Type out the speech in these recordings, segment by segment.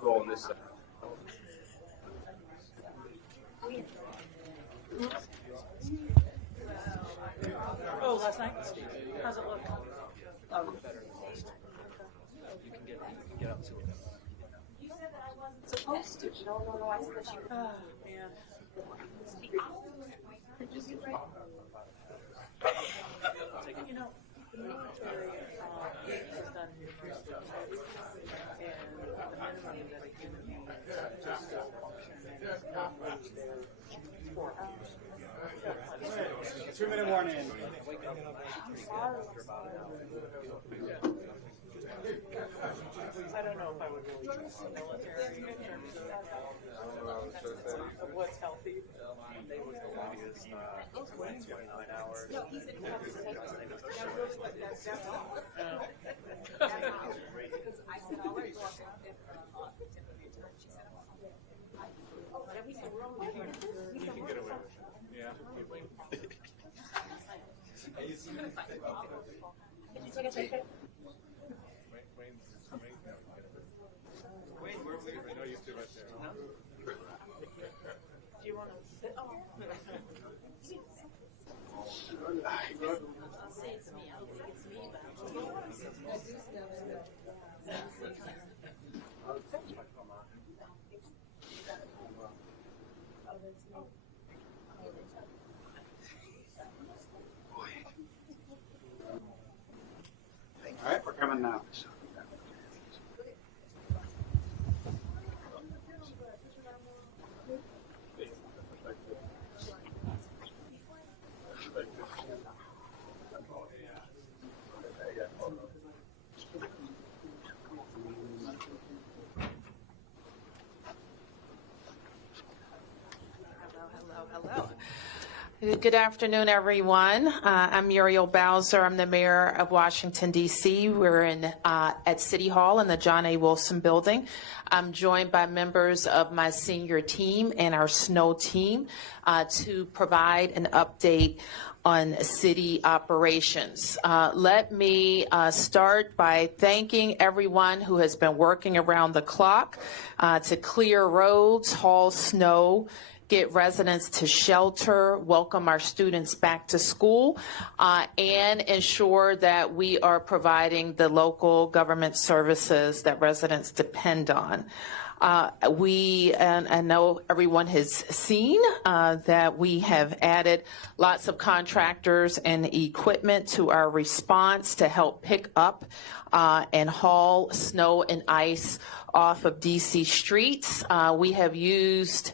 Go on this side. Oh, last night? How's it look? Oh, better. You can get up to it. You said that I wasn't supposed to. No, I said that you were. Oh, man. You know, the military has done numerous studies, and the minimum that a human being just to function and not lose their 4 hours. 2-minute warning. I don't know if I would really trust the military in terms of what's healthy. Monday was the longest, 29 hours. No, he said he had to take it. Because I said, I'll let you walk if the tip of your tongue. She said, oh, we said, we're only here. We said, we're only Yeah. Can you take a picture? Wayne, where were you? I know you two right there. Do you want to sit? Oh. I'll say it's me. I don't think it's me, but All right, we're coming now. Hello. Good afternoon, everyone. I'm Muriel Bowser. I'm the mayor of Washington, D.C. We're at City Hall in the John A. Wilson building. I'm joined by members of my senior team and our snow team to provide an update on city operations. Let me start by thanking everyone who has been working around the clock to clear roads, haul snow, get residents to shelter, welcome our students back to school, and ensure that we are providing the local government services that residents depend on. And I know everyone has seen that we have added lots of contractors and equipment to our response to help pick up and haul snow and ice off of DC streets. We have used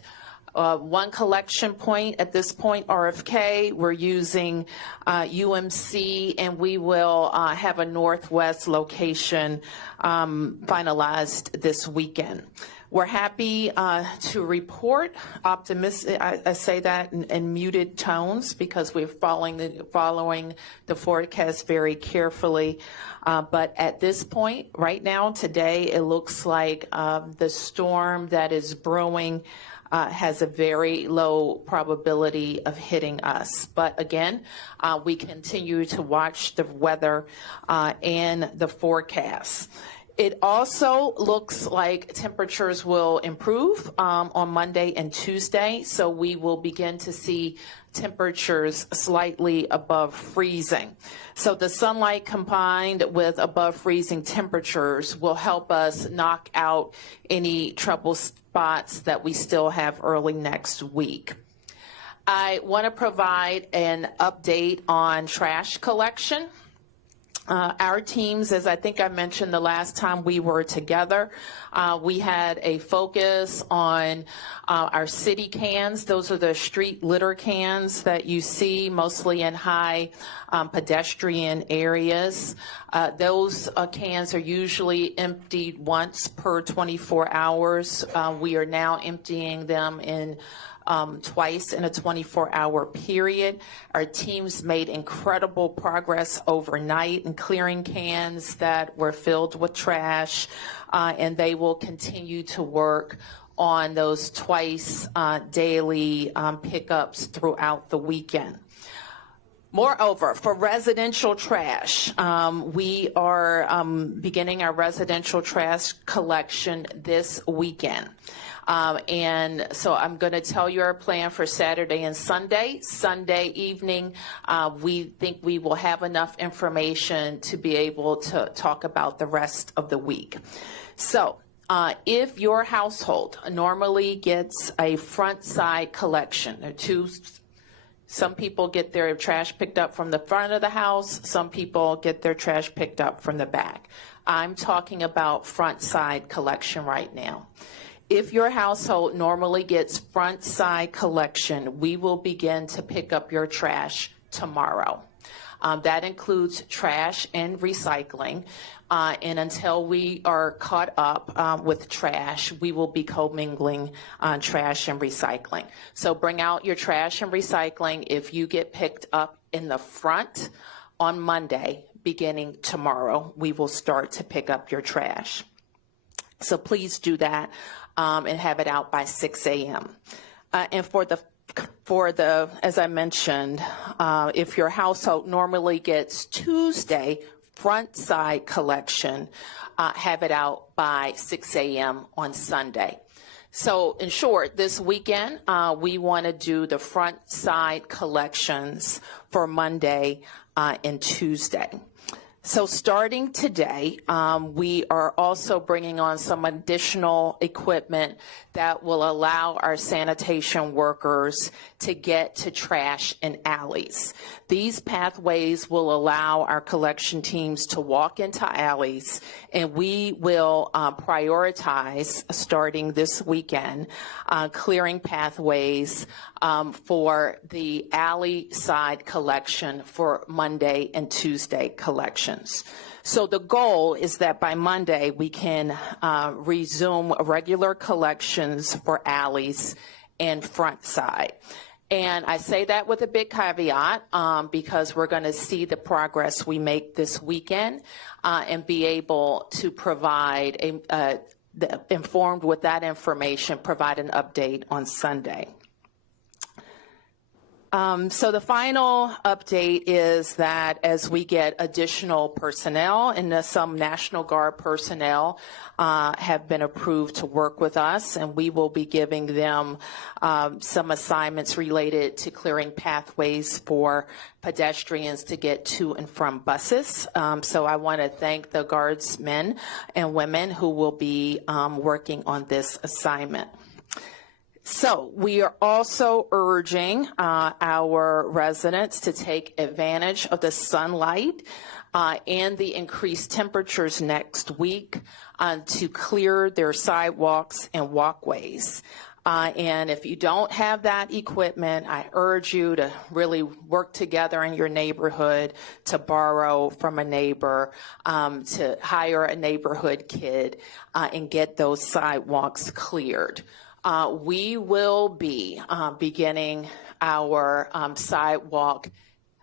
one collection point at this point, RFK. We're using UMC, and we will have a Northwest location finalized this weekend. We're happy to report, optimistic. I say that in muted tones because we're following the forecast very carefully. But at this point, right now, today, it looks like the storm that is brewing has a very low probability of hitting us. But again, we continue to watch the weather and the forecast. It also looks like temperatures will improve on Monday and Tuesday, so we will begin to see temperatures slightly above freezing. So the sunlight combined with above freezing temperatures will help us knock out any trouble spots that we still have early next week. I want to provide an update on trash collection. Our teams, as I think I mentioned the last time we were together, we had a focus on our city cans. Those are the street litter cans that you see mostly in high pedestrian areas. Those cans are usually emptied once per 24 hours. We are now emptying them in twice in a 24-hour period. Our teams made incredible progress overnight in clearing cans that were filled with trash, and they will continue to work on those twice daily pickups throughout the weekend. Moreover, for residential trash, we are beginning our residential trash collection this weekend. And so I'm going to tell you our plan for Saturday and Sunday. Sunday evening, we think we will have enough information to be able to talk about the rest of the week. So if your household normally gets a front side collection, there are two. Some people get their trash picked up from the front of the house. Some people get their trash picked up from the back. I'm talking about front side collection right now. If your household normally gets front side collection, we will begin to pick up your trash tomorrow. That includes trash and recycling. And until we are caught up with trash, we will be commingling on trash and recycling. So bring out your trash and recycling. If you get picked up in the front on Monday, beginning tomorrow, we will start to pick up your trash. So please do that and have it out by 6 a.m. And for the, as I mentioned, if your household normally gets Tuesday front side collection, have it out by 6 a.m. on Sunday. So in short, this weekend, we want to do the front side collections for Monday and Tuesday. So starting today, we are also bringing on some additional equipment that will allow our sanitation workers to get to trash in alleys. These pathways will allow our collection teams to walk into alleys, and we will prioritize, starting this weekend, clearing pathways for the alley side collection for Monday and Tuesday collections. So the goal is that by Monday we can resume regular collections for alleys and front side. And I say that with a big caveat because we're going to see the progress we make this weekend and be able to provide, informed with that information, provide an update on Sunday. So the final update is that as we get additional personnel, and some National Guard personnel have been approved to work with us, and we will be giving them some assignments related to clearing pathways for pedestrians to get to and from buses. So I want to thank the Guardsmen and women who will be working on this assignment. So we are also urging our residents to take advantage of the sunlight and the increased temperatures next week to clear their sidewalks and walkways. And if you don't have that equipment, I urge you to really work together in your neighborhood to borrow from a neighbor, to hire a neighborhood kid and get those sidewalks cleared. We will be beginning our sidewalk,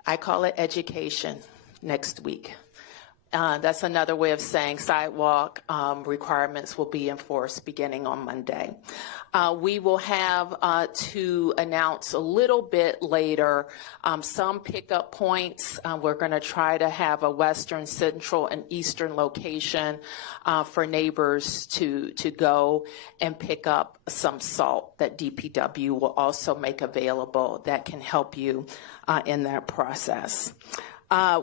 I call it education, next week. That's another way of saying sidewalk requirements will be enforced beginning on Monday. We will have to announce a little bit later some pickup points. We're going to try to have a western, central, and eastern location for neighbors to go and pick up some salt that DPW will also make available that can help you in that process.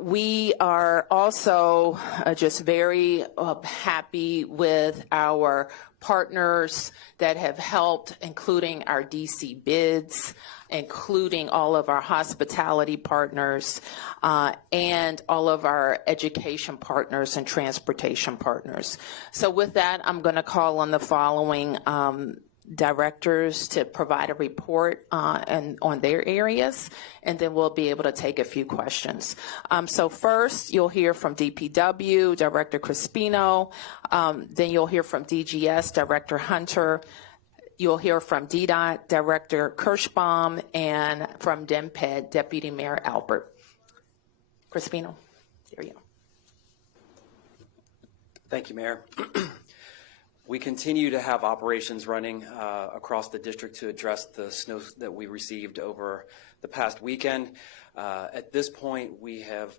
We are also just very happy with our partners that have helped, including our DC bids, including all of our hospitality partners, and all of our education partners and transportation partners. So with that, I'm going to call on the following directors to provide a report on their areas, and then we'll be able to take a few questions. So first, you'll hear from DPW, Director Crispino. Then you'll hear from DGS, Director Hunter. You'll hear from DDOT, Director Kirschbaum, and from DEMPED, Deputy Mayor Albert. Crispino, here you go. Thank you, Mayor. We continue to have operations running across the district to address the snow that we received over the past weekend. At this point, we have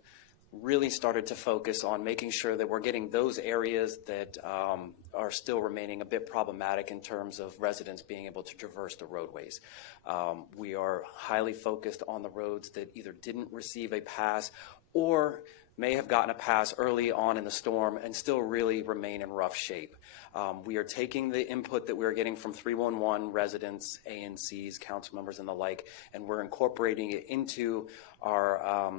really started to focus on making sure that we're getting those areas that are still remaining a bit problematic in terms of residents being able to traverse the roadways. We are highly focused on the roads that either didn't receive a pass or may have gotten a pass early on in the storm and still really remain in rough shape. We are taking the input that we're getting from 311 residents, ANCs, council members, and the like, and we're incorporating it into our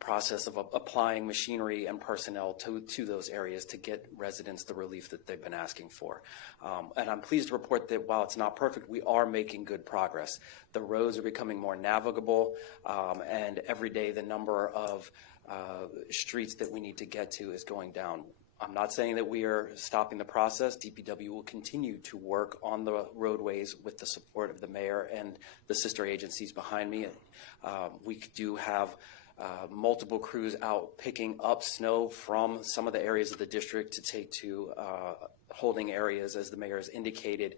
process of applying machinery and personnel to those areas to get residents the relief that they've been asking for. And I'm pleased to report that while it's not perfect, we are making good progress. The roads are becoming more navigable, and every day the number of streets that we need to get to is going down. I'm not saying that we are stopping the process. DPW will continue to work on the roadways with the support of the mayor and the sister agencies behind me. We do have multiple crews out picking up snow from some of the areas of the district to take to holding areas, as the mayor has indicated,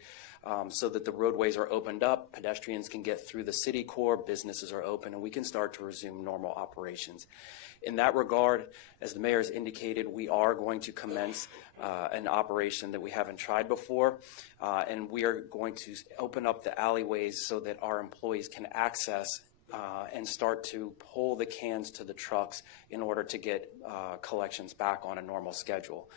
so that the roadways are opened up, pedestrians can get through the city core, businesses are open, and we can start to resume normal operations. In that regard, as the mayor has indicated, we are going to commence an operation that we haven't tried before, and we are going to open up the alleyways so that our employees can access and start to pull the cans to the trucks in order to get collections back on a normal schedule.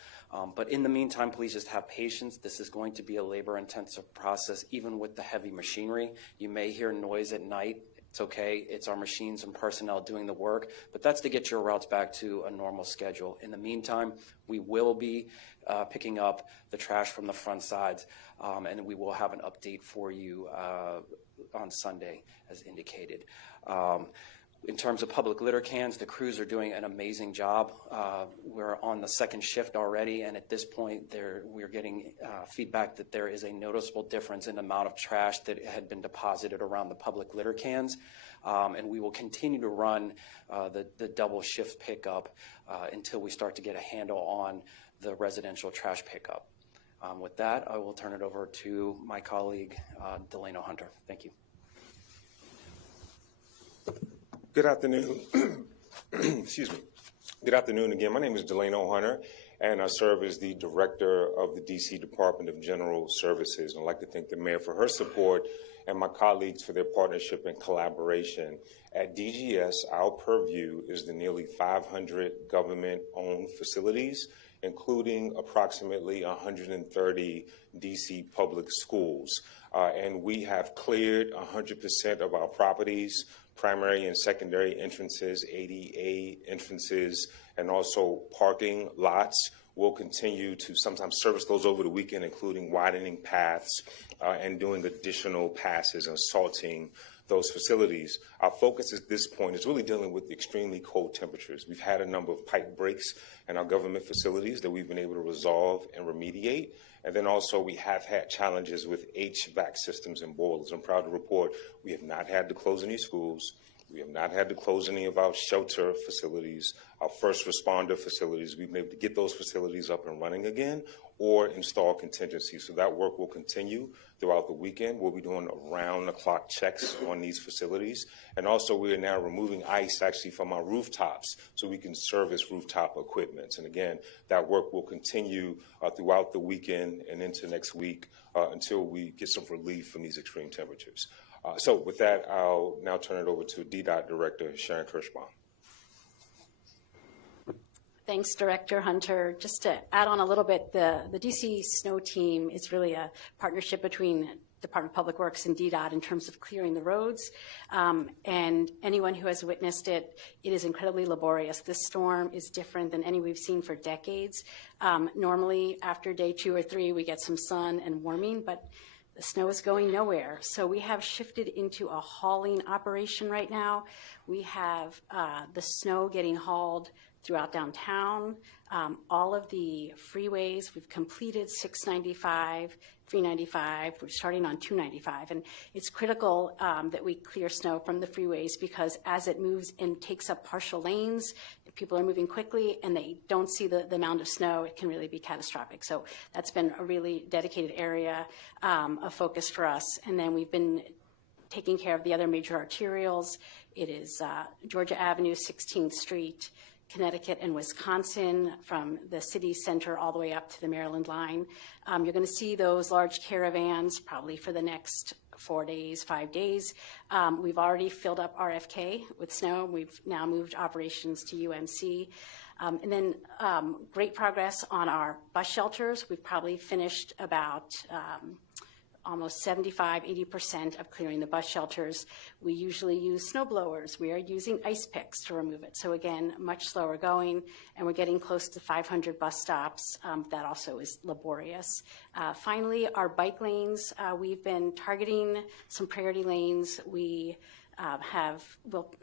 But in the meantime, please just have patience. This is going to be a labor-intensive process, even with the heavy machinery. You may hear noise at night. It's okay. It's our machines and personnel doing the work, but that's to get your routes back to a normal schedule. In the meantime, we will be picking up the trash from the front sides, and we will have an update for you on Sunday, as indicated. In terms of public litter cans, the crews are doing an amazing job. We're on the second shift already, and at this point, we're getting feedback that there is a noticeable difference in the amount of trash that had been deposited around the public litter cans. And we will continue to run the double shift pickup until we start to get a handle on the residential trash pickup. With that, I will turn it over to my colleague, Delano Hunter. Thank you. Good afternoon. Excuse me. Good afternoon again. My name is Delano Hunter, and I serve as the director of the DC Department of General Services. I'd like to thank the mayor for her support and my colleagues for their partnership and collaboration. At DGS, our purview is the nearly 500 government-owned facilities, including approximately 130 DC public schools. And we have cleared 100% of our properties, primary and secondary entrances, ADA entrances, and also parking lots. We'll continue to sometimes service those over the weekend, including widening paths and doing additional passes and salting those facilities. Our focus at this point is really dealing with extremely cold temperatures. We've had a number of pipe breaks in our government facilities that we've been able to resolve and remediate. And then also we have had challenges with HVAC systems and boilers. I'm proud to report we have not had to close any schools. We have not had to close any of our shelter facilities, our first responder facilities. We've been able to get those facilities up and running again or install contingency. So that work will continue throughout the weekend. We'll be doing around-the-clock checks on these facilities. And also we are now removing ice actually from our rooftops so we can service rooftop equipment. And again, that work will continue throughout the weekend and into next week until we get some relief from these extreme temperatures. So with that, I'll now turn it over to DDOT Director Sharon Kirschbaum. Thanks, Director Hunter. Just to add on a little bit, the DC Snow Team is really a partnership between Department of Public Works and DDOT in terms of clearing the roads. And anyone who has witnessed it, it is incredibly laborious. This storm is different than any we've seen for decades. Normally, after day 2 or 3, we get some sun and warming, but the snow is going nowhere. So we have shifted into a hauling operation right now. We have the snow getting hauled throughout downtown. All of the freeways, we've completed 695, 395, we're starting on 295. And it's critical that we clear snow from the freeways, because as it moves and takes up partial lanes, if people are moving quickly and they don't see the mound of snow, it can really be catastrophic. So that's been a really dedicated area of focus for us. And then we've been taking care of the other major arterials. It is Georgia Avenue, 16th Street, Connecticut and Wisconsin, from the city center all the way up to the Maryland line. You're going to see those large caravans probably for the next 4 days, 5 days. We've already filled up RFK with snow. We've now moved operations to UMC. And then great progress on our bus shelters. We've probably finished about almost 75–80% of clearing the bus shelters. We usually use snow blowers. We are using ice picks to remove it. So again, much slower going, and we're getting close to 500 bus stops. That also is laborious. Finally, our bike lanes. We've been targeting some priority lanes. We'll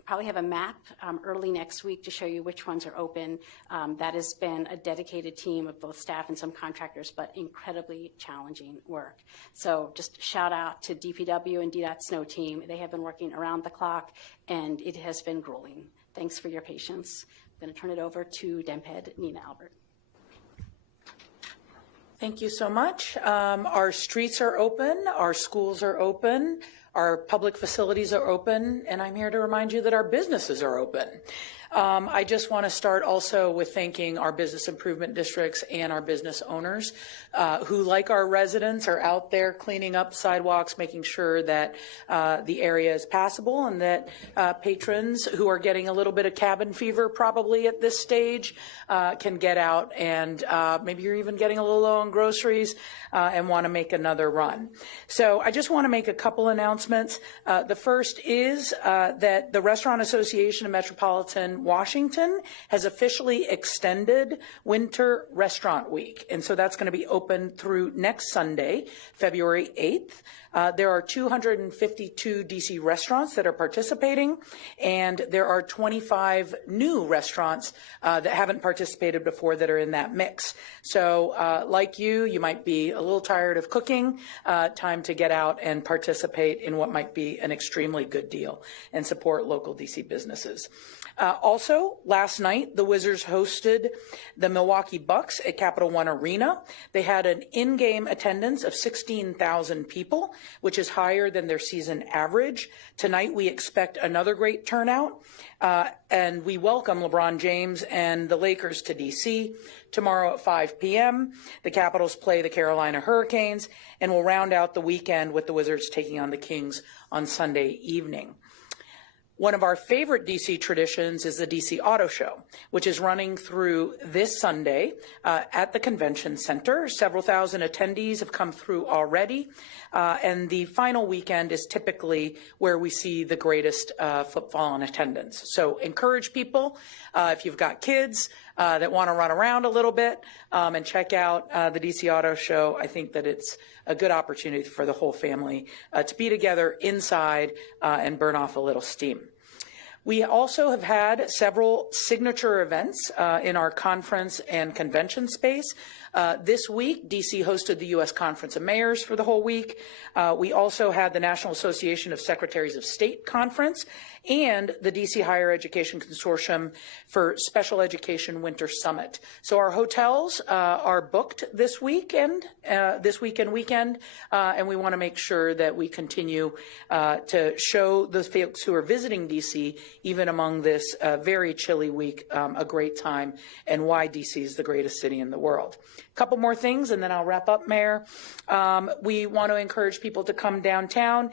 probably have a map early next week to show you which ones are open. That has been a dedicated team of both staff and some contractors, but incredibly challenging work. So just shout out to DPW and DDOT Snow Team. They have been working around the clock, and it has been grueling. Thanks for your patience. I'm going to turn it over to DEMPED Nina Albert. Thank you so much. Our streets are open, our schools are open, our public facilities are open, and I'm here to remind you that our businesses are open. I just want to start also with thanking our business improvement districts and our business owners who, like our residents, are out there cleaning up sidewalks, making sure that the area is passable, and that patrons who are getting a little bit of cabin fever probably at this stage can get out, and maybe you're even getting a little low on groceries and want to make another run. So I just want to make a couple announcements. The first is that the Restaurant Association of Metropolitan Washington has officially extended Winter Restaurant Week. And so that's going to be open through next Sunday, February 8th. There are 252 DC restaurants that are participating, and there are 25 new restaurants that haven't participated before that are in that mix. So like you might be a little tired of cooking, time to get out and participate in what might be an extremely good deal and support local DC businesses. Also, last night, the Wizards hosted the Milwaukee Bucks at Capital One Arena. They had an in-game attendance of 16,000 people, which is higher than their season average. Tonight, we expect another great turnout, and we welcome LeBron James and the Lakers to D.C. Tomorrow at 5 p.m., the Capitals play the Carolina Hurricanes, and we'll round out the weekend with the Wizards taking on the Kings on Sunday evening. One of our favorite DC traditions is the DC Auto Show, which is running through this Sunday at the Convention Center. Several thousand attendees have come through already, and the final weekend is typically where we see the greatest footfall and attendance. So encourage people, if you've got kids that want to run around a little bit and check out the DC Auto Show. I think that it's a good opportunity for the whole family to be together inside and burn off a little steam. We also have had several signature events in our conference and convention space. This week, DC hosted the U.S. Conference of Mayors for the whole week. We also had the National Association of Secretaries of State Conference and the DC Higher Education Consortium for Special Education Winter Summit. So our hotels are booked this weekend, and we want to make sure that we continue to show those folks who are visiting DC, even among this very chilly week, a great time, and why DC is the greatest city in the world. A couple more things, and then I'll wrap up, Mayor. We want to encourage people to come downtown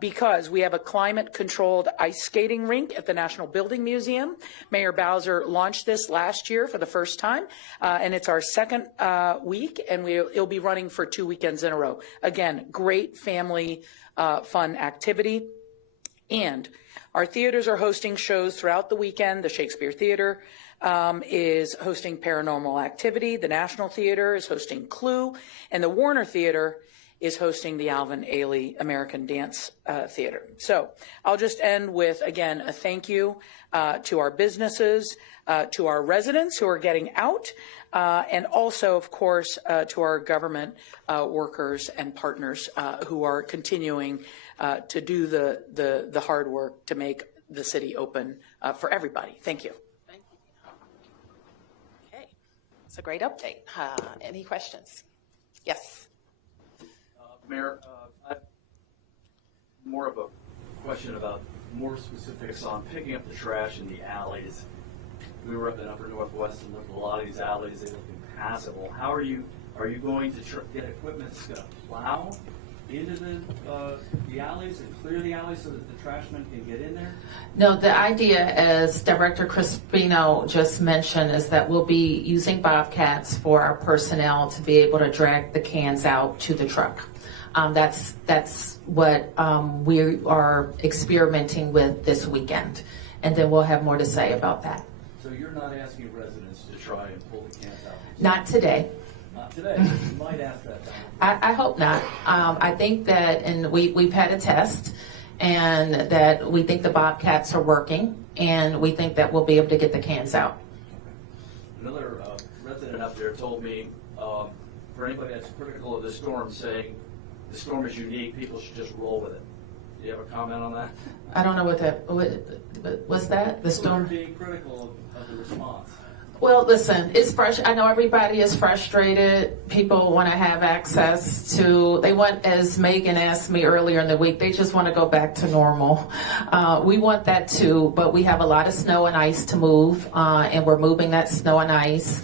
because we have a climate-controlled ice skating rink at the National Building Museum. Mayor Bowser launched this last year for the first time, and it's our second week, and it'll be running for 2 weekends in a row. Again, great family fun activity. And our theaters are hosting shows throughout the weekend. The Shakespeare Theater is hosting Paranormal Activity. The National Theater is hosting Clue. And the Warner Theater is hosting the Alvin Ailey American Dance Theater. So I'll just end with, again, a thank you to our businesses, to our residents who are getting out, and also, of course, to our government workers and partners who are continuing to do the hard work to make the city open for everybody. Thank you. Thank you. Okay, it's a great update. Any questions? Yes. Mayor, more of a question about more specifics on picking up the trash in the alleys. We were up in Upper Northwest and looked at a lot of these alleys. They look impassable. How are you going to get equipment that's going to plow into the alleys and clear the alleys so that the trashmen can get in there? No, the idea, as Director Crispino just mentioned, is that we'll be using bobcats for our personnel to be able to drag the cans out to the truck. That's what we are experimenting with this weekend, and then we'll have more to say about that. So you're not asking residents to try and pull the cans out? Not today. Not today. You might ask that. I hope not. I think that, and we've had a test, and that we think the bobcats are working, and we think that we'll be able to get the cans out. Another resident up there told me, for anybody that's critical of the storm, saying the storm is unique, people should just roll with it. Do you have a comment on that? I don't know what's that? The storm? People are being critical of the response. Well, listen, it's fresh. I know everybody is frustrated. People want to have access to, they want, as Megan asked me earlier in the week, they just want to go back to normal. We want that too, but we have a lot of snow and ice to move, and we're moving that snow and ice.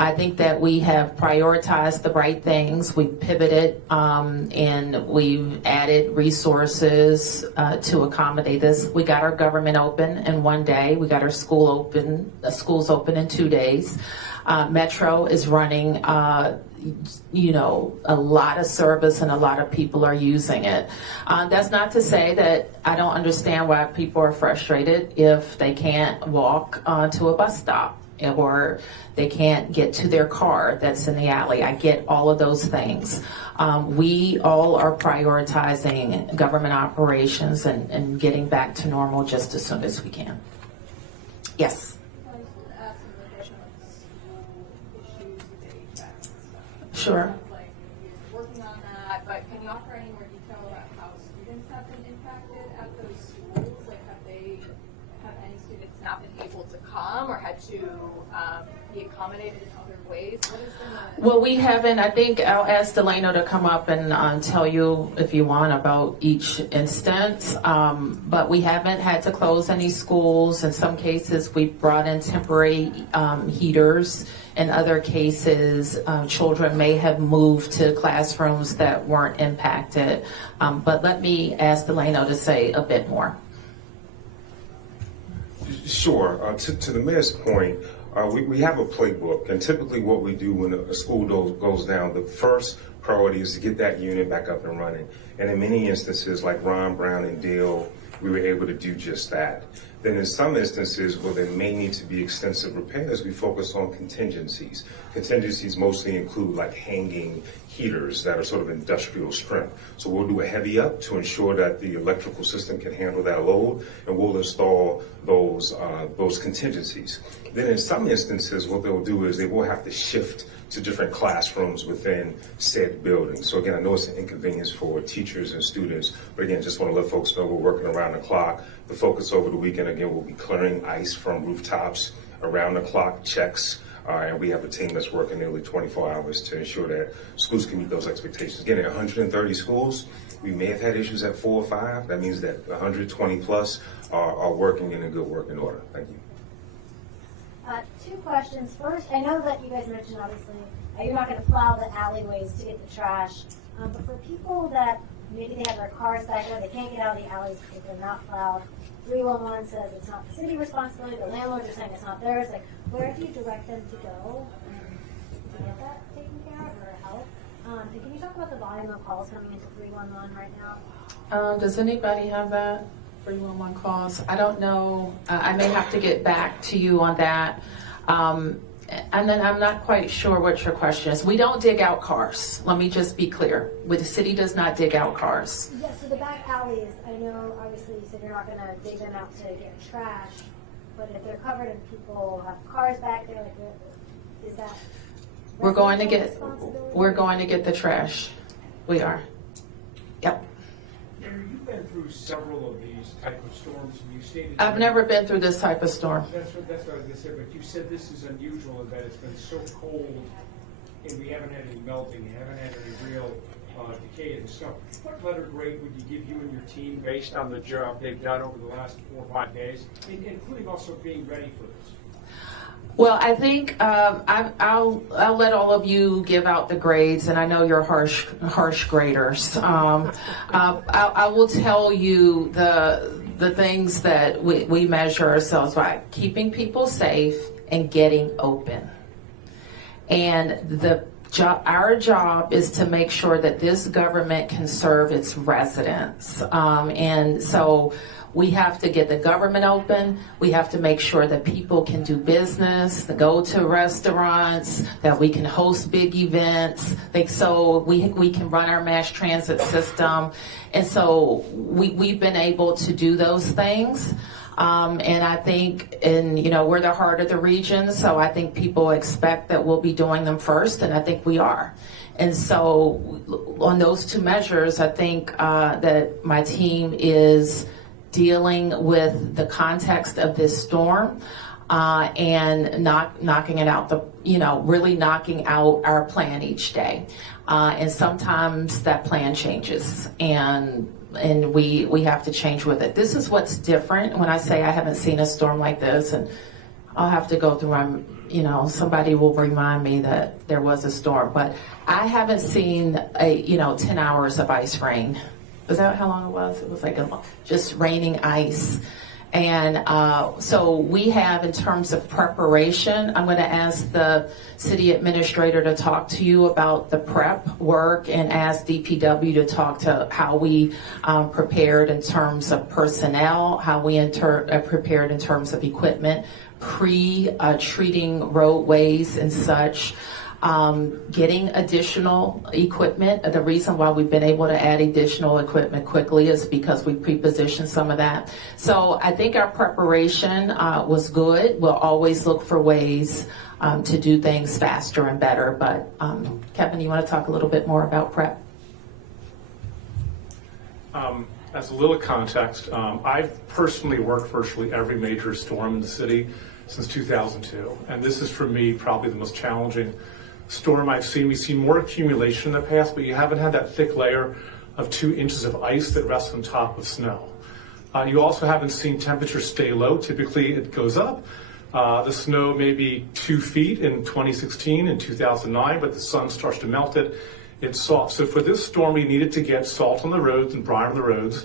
I think that we have prioritized the right things. We pivoted, and we've added resources to accommodate this. We got our government open in 1 day. We got our schools open in 2 days. Metro is running, a lot of service, and a lot of people are using it. That's not to say that I don't understand why people are frustrated if they can't walk to a bus stop, or they can't get to their car that's in the alley. I get all of those things. We all are prioritizing government operations and getting back to normal just as soon as we can. Yes? I just want to ask some additional school issues with HVAC and stuff. Sure. Like, you're working on that, but can you offer any more detail about how students have been impacted at those schools? Like, have any students not been able to come or had to be accommodated in other ways? What has been the... Well, we haven't. I think I'll ask Delano to come up and tell you, if you want, about each instance. But we haven't had to close any schools. In some cases, we brought in temporary heaters. In other cases, children may have moved to classrooms that weren't impacted. But let me ask Delano to say a bit more. Sure. To the mayor's point, we have a playbook, and typically what we do when a school goes down, the first priority is to get that unit back up and running. And in many instances, like Ron, Brown, and Deal, we were able to do just that. Then in some instances where there may need to be extensive repairs, we focus on contingencies. Contingencies mostly include like hanging heaters that are sort of industrial strength. So we'll do a heavy up to ensure that the electrical system can handle that load, and we'll install those contingencies. Then in some instances, what they'll do is they will have to shift to different classrooms within said building. So again, I know it's an inconvenience for teachers and students, but again, just want to let folks know we're working around the clock. The focus over the weekend, again, will be clearing ice from rooftops, around the clock checks, and we have a team that's working nearly 24 hours to ensure that schools can meet those expectations. Again, at 130 schools, we may have had issues at 4 or 5. That means that 120 plus are working in a good working order. Thank you. 2 questions. First, I know that you guys mentioned, obviously, you're not going to plow the alleyways to get the trash, but for people that maybe they have their cars back there, they can't get out of the alleys because they're not plowed, 311 says it's not the city responsibility, the landlords are saying it's not theirs. Like, where do you direct them to go to get that taken care of or help? And can you talk about the volume of calls coming into 311 right now? Does anybody have that? 311 calls. I don't know. I may have to get back to you on that. And then I'm not quite sure what your question is. We don't dig out cars. Let me just be clear. The city does not dig out cars. Yeah, so the back alleys, I know obviously you said you're not going to dig them out to get trash, but if they're covered and people have cars back there, like, is that We're going to responsibility? get the trash. We are. Yep. Mayor, you've been through several of these type of storms, and you stated... I've never been through this type of storm. That's what I was going to say, but you said this is unusual in that it's been so cold, and we haven't had any melting, we haven't had any real decay in the snow. What letter grade would you give you and your team based on the job they've done over the last 4 or 5 days, including also being ready for this? Well, I think I'll let all of you give out the grades, and I know you're harsh graders. I will tell you the things that we measure ourselves by: keeping people safe and getting open. And our job is to make sure that this government can serve its residents. And so we have to get the government open. We have to make sure that people can do business, go to restaurants, that we can host big events, so we can run our mass transit system. And so we've been able to do those things. And I think, we're the heart of the region, so I think people expect that we'll be doing them first, and I think we are. And so on those 2 measures, I think that my team is dealing with the context of this storm and knocking it out, really knocking out our plan each day. And sometimes that plan changes, and we have to change with it. This is what's different when I say I haven't seen a storm like this, and I'll have to go through, somebody will remind me that there was a storm, but I haven't seen 10 hours of ice rain. Is that how long it was? It was like just raining ice. And so we have, in terms of preparation, I'm going to ask the city administrator to talk to you about the prep work, and ask DPW to talk to how we prepared in terms of personnel, how we prepared in terms of equipment, treating roadways and such. Getting additional equipment. The reason why we've been able to add additional equipment quickly is because we pre-positioned some of that. So I think our preparation was good. We'll always look for ways to do things faster and better. But Kevin, you want to talk a little bit more about prep? As a little context, I've personally worked virtually every major storm in the city since 2002. And this is, for me, probably the most challenging storm I've seen. We've seen more accumulation in the past, but you haven't had that thick layer of 2 inches of ice that rests on top of snow. You also haven't seen temperatures stay low. Typically it goes up. The snow may be 2 feet in 2016 and 2009, but the sun starts to melt it. It's soft. So for this storm, we needed to get salt on the roads and brine on the roads.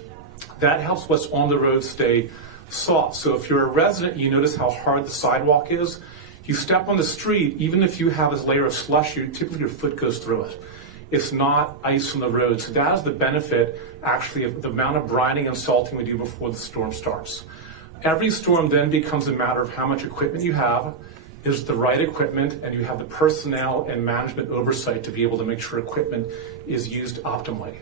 That helps what's on the road stay soft. So if you're a resident, you notice how hard the sidewalk is. You step on the street, even if you have this layer of slush, typically your foot goes through it. It's not ice on the road. So that is the benefit, actually, of the amount of brining and salting we do before the storm starts. Every storm then becomes a matter of how much equipment you have, is the right equipment, and you have the personnel and management oversight to be able to make sure equipment is used optimally.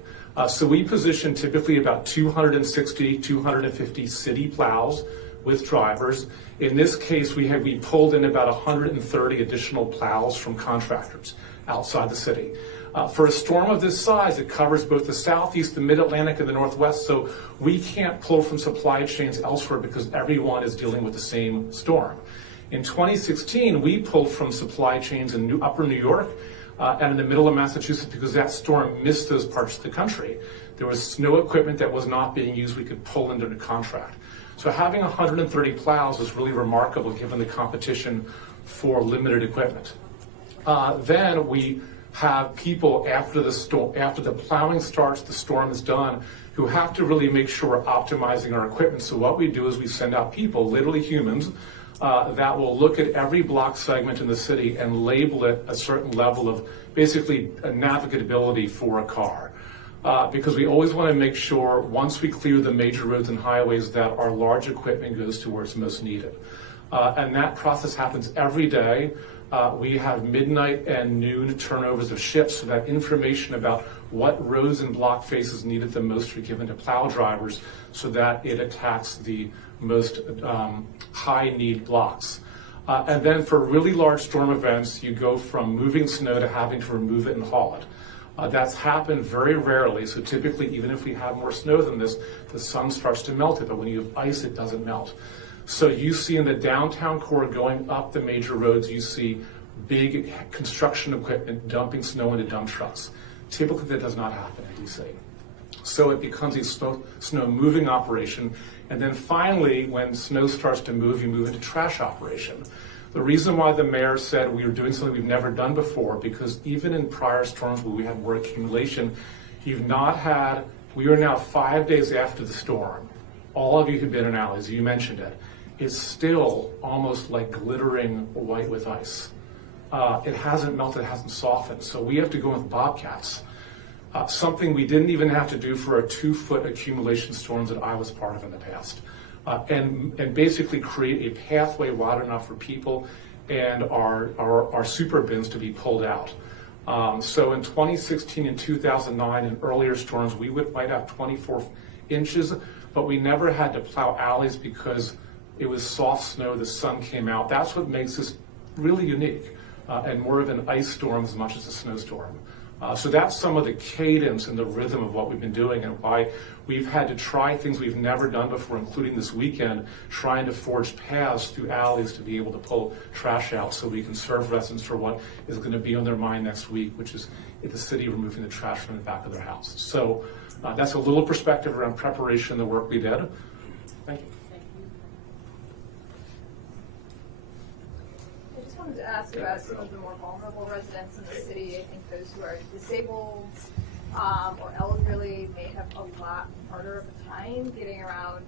So we position typically about 260, 250 city plows with drivers. In this case, we pulled in about 130 additional plows from contractors outside the city. For a storm of this size, it covers both the southeast, the mid-Atlantic, and the northwest, so we can't pull from supply chains elsewhere because everyone is dealing with the same storm. In 2016, we pulled from supply chains in upper New York and in the middle of Massachusetts because that storm missed those parts of the country. There was snow equipment that was not being used we could pull into the contract. So having 130 plows is really remarkable given the competition for limited equipment. Then we have people after the plowing starts, the storm is done, who have to really make sure we're optimizing our equipment. So what we do is we send out people, literally humans, that will look at every block segment in the city and label it a certain level of basically navigability for a car. Because we always want to make sure once we clear the major roads and highways that our large equipment goes to where it's most needed. And that process happens every day. We have midnight and noon turnovers of shifts so that information about what roads and block faces needed the most are given to plow drivers so that it attacks the most high need blocks. And then for really large storm events, you go from moving snow to having to remove it and haul it. That's happened very rarely, so typically even if we have more snow than this, the sun starts to melt it, but when you have ice, it doesn't melt. So you see in the downtown core going up the major roads, you see big construction equipment dumping snow into dump trucks. Typically that does not happen in DC. So it becomes a snow moving operation, and then finally when snow starts to move, you move into trash operation. The reason why the mayor said we were doing something we've never done before, because even in prior storms where we had more accumulation, we are now 5 days after the storm. All of you have been in alleys, you mentioned it. It's still almost like glittering white with ice. It hasn't melted, it hasn't softened. So we have to go with bobcats. Something we didn't even have to do for our 2-foot accumulation storms that I was part of in the past. And basically create a pathway wide enough for people and our super bins to be pulled out. So in 2016 and 2009 and earlier storms, we might have 24 inches, but we never had to plow alleys because it was soft snow, the sun came out. That's what makes this really unique and more of an ice storm as much as a snowstorm. So that's some of the cadence and the rhythm of what we've been doing and why we've had to try things we've never done before, including this weekend, trying to forge paths through alleys to be able to pull trash out so we can serve residents for what is going to be on their mind next week, which is the city removing the trash from the back of their house. So that's a little perspective around preparation, the work we did. Thank you. I just wanted to ask about some of the more vulnerable residents in the city. I think those who are disabled or elderly may have a lot harder of a time getting around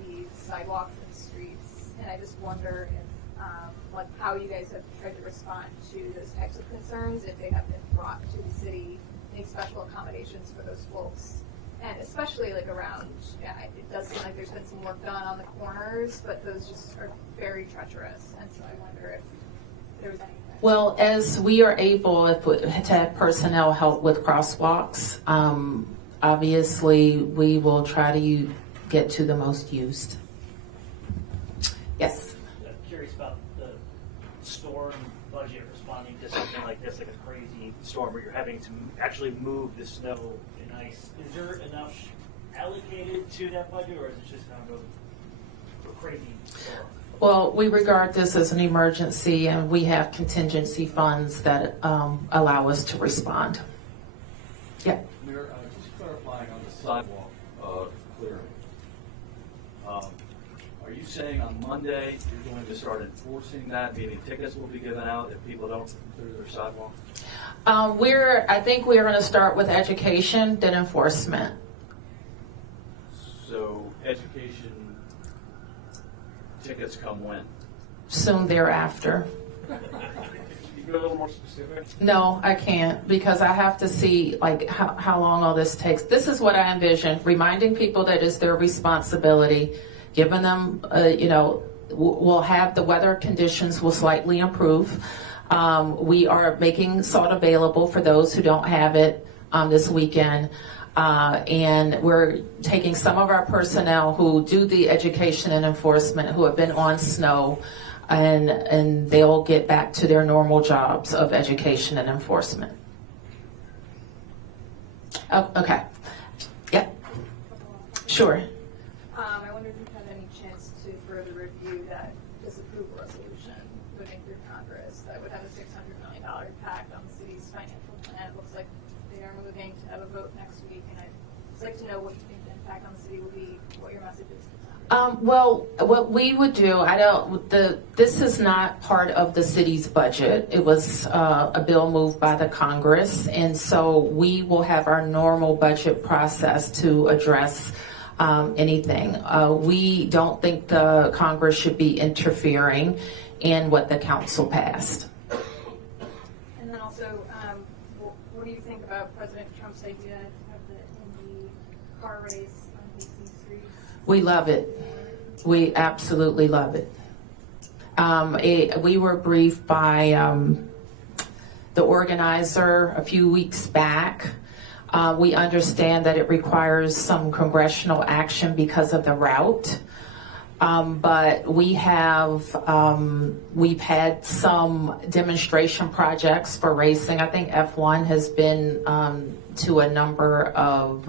the sidewalks and streets. And I just wonder if, like, how you guys have tried to respond to those types of concerns, if they have been brought to the city, make special accommodations for those folks. And especially like around, it does seem like there's been some work done on the corners, but those just are very treacherous. And so I wonder if there was anything. Well, as we are able to have personnel help with crosswalks, obviously we will try to get to the most used. Yes? I'm curious about the storm budget responding to something like this, like a crazy storm where you're having to actually move the snow and ice. Is there enough allocated to that budget, or is it just kind of a crazy storm? Well, we regard this as an emergency, and we have contingency funds that allow us to respond. Yeah. Mayor, just clarifying on the sidewalk clearing. Are you saying on Monday you're going to start enforcing that, meaning tickets will be given out if people don't clear their sidewalk? I think we're going to start with education, then enforcement. So education tickets come when? Soon thereafter. Can you be a little more specific? No, I can't, because I have to see like how long all this takes. This is what I envision, reminding people that it's their responsibility, giving them, we'll have the weather conditions will slightly improve. We are making salt available for those who don't have it this weekend. And we're taking some of our personnel who do the education and enforcement who have been on snow, and they'll get back to their normal jobs of education and enforcement. Oh, okay. Yep. Sure. I wonder if you've had any chance to further review that disapproval resolution moving through Congress that would have a $600 million impact on the city's financial plan. It looks like they are moving to have a vote next week, and I'd just like to know what you think the impact on the city will be, what your message is. Well, what we would do, this is not part of the city's budget. It was a bill moved by the Congress, and so we will have our normal budget process to address anything. We don't think the Congress should be interfering in what the council passed. And then also, what do you think about President Trump's idea of the car race on DC streets? We love it. We absolutely love it. We were briefed by the organizer a few weeks back. We understand that it requires some congressional action because of the route. But we've had some demonstration projects for racing. I think F1 has been to a number of,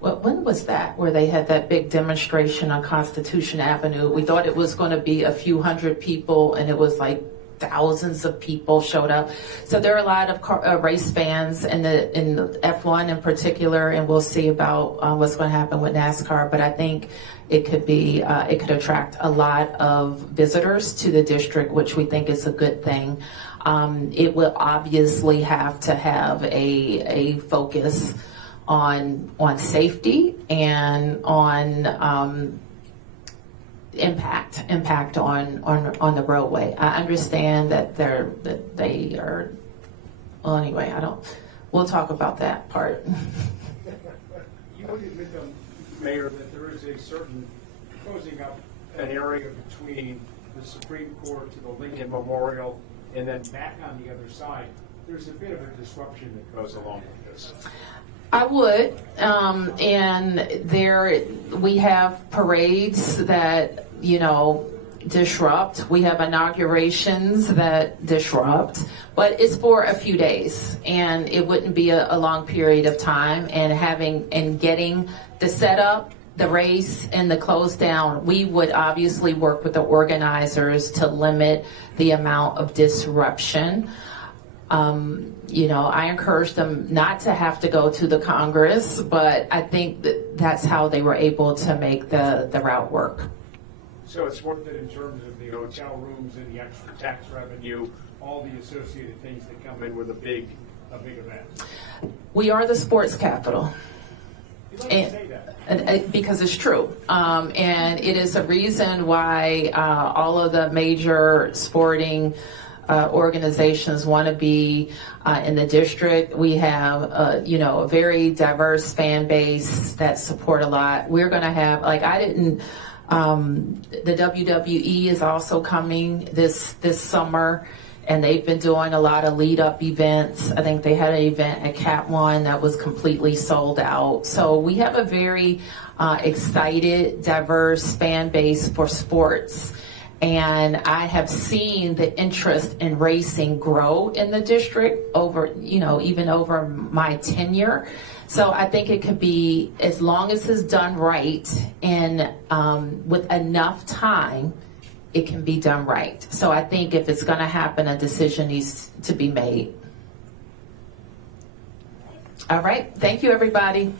when was that, where they had that big demonstration on Constitution Avenue? We thought it was going to be a few hundred people, and it was like thousands of people showed up. So there are a lot of race fans in the F1 in particular, and we'll see about what's going to happen with NASCAR. But I think it could attract a lot of visitors to the district, which we think is a good thing. It will obviously have to have a focus on safety and on impact on the roadway. I understand that they are. Well, anyway, we'll talk about that part. You would admit, Mayor, that there is a certain closing up an area between the Supreme Court to the Lincoln Memorial and then back on the other side. There's a bit of a disruption that goes along with this. I would, and we have parades that, disrupt. We have inaugurations that disrupt, but it's for a few days, and it wouldn't be a long period of time. And getting the setup, the race, and the close down, we would obviously work with the organizers to limit the amount of disruption. I encouraged them not to have to go to the Congress, but I think that's how they were able to make the route work. So it's worth it in terms of the hotel rooms and the extra tax revenue, all the associated things that come in with a big event. We are the sports capital. You like to say that. Because it's true. And it is a reason why all of the major sporting organizations want to be in the district. We have, a very diverse fan base that support a lot. We're going to have, the WWE is also coming this summer, and they've been doing a lot of lead-up events. I think they had an event at Cat One that was completely sold out. So we have a very excited, diverse fan base for sports. And I have seen the interest in racing grow in the district over, even over my tenure. So I think it could be, as long as it's done right and with enough time, it can be done right. So I think if it's going to happen, a decision needs to be made. All right. Thank you, everybody.